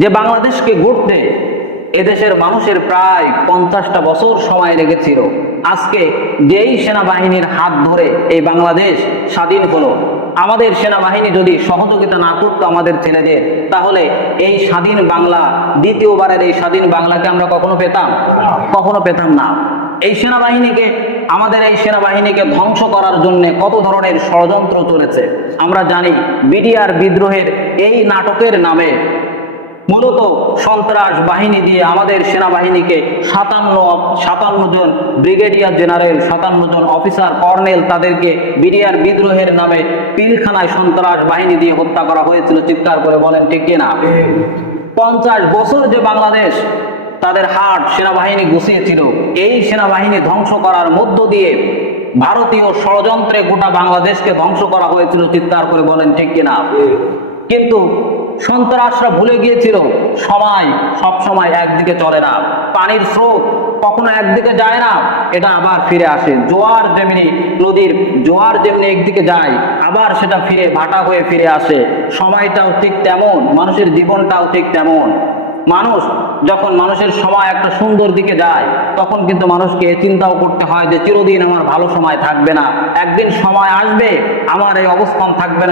যে বাংলাদেশকে গড়তে এদেশের মানুষের প্রায় 50টা বছর সময় লেগেছিল। আজকে যেই সেনাবাহিনীর হাত ধরে এই বাংলাদেশ স্বাধীন হলো, আমাদের সেনাবাহিনী যদি সহযোগিতা না করতো আমাদের ছেলেদের, তাহলে এই স্বাধীন বাংলা, দ্বিতীয়বারের এই স্বাধীন বাংলাকে আমরা কখনো পেতাম না। এই সেনাবাহিনীকে, আমাদের এই সেনাবাহিনীকে ধ্বংস করার জন্য কত ধরনের ষড়যন্ত্র চলেছে আমরা জানি। বিডিআর বিদ্রোহের এই নাটকের নামে মূলত সন্ত্রাস বাহিনী দিয়ে আমাদের সেনাবাহিনীকে 57 জন ব্রিগেডিয়ার জেনারেল, 57 জন অফিসার কর্নেল, তাদেরকে বিডিআর বিদ্রোহের নামে পিলখানায় সন্ত্রাস বাহিনী দিয়ে হত্যা করা হয়েছিল। চিৎকার করে বলেন ঠিক কিনা? 50 বছর যে বাংলাদেশ তাদের হাট সেনাবাহিনী গুছিয়েছিল, এই সেনাবাহিনী ধ্বংস করার মধ্য দিয়ে ভারতীয় ষড়যন্ত্রে গোটা বাংলাদেশকে ধ্বংস করা হয়েছিল। চিৎকার করে বলেন ঠিক কিনা? কিন্তু সন্ত্রাসরা ভুলে গিয়েছিল সময় সব সময় একদিকে চলে না, পানির স্রোত কখনো একদিকে যায় না, এটা আবার ফিরে আসে। জোয়ার যেমনি নদীর জোয়ার যেমনি একদিকে যায়, আবার সেটা ফিরে ভাটা হয়ে ফিরে আসে। সময়টাও ঠিক তেমন, মানুষের জীবনটাও ঠিক তেমন। মানুষ যখন মানুষের সময় একটা সুন্দর দিকে যায়, তখন কিন্তু মানুষকে এ চিন্তাও করতে হয় যে চিরদিন আমার ভালো সময় থাকবে না, একদিন সময় আসবে আমার এই অবস্থান থাকবে না।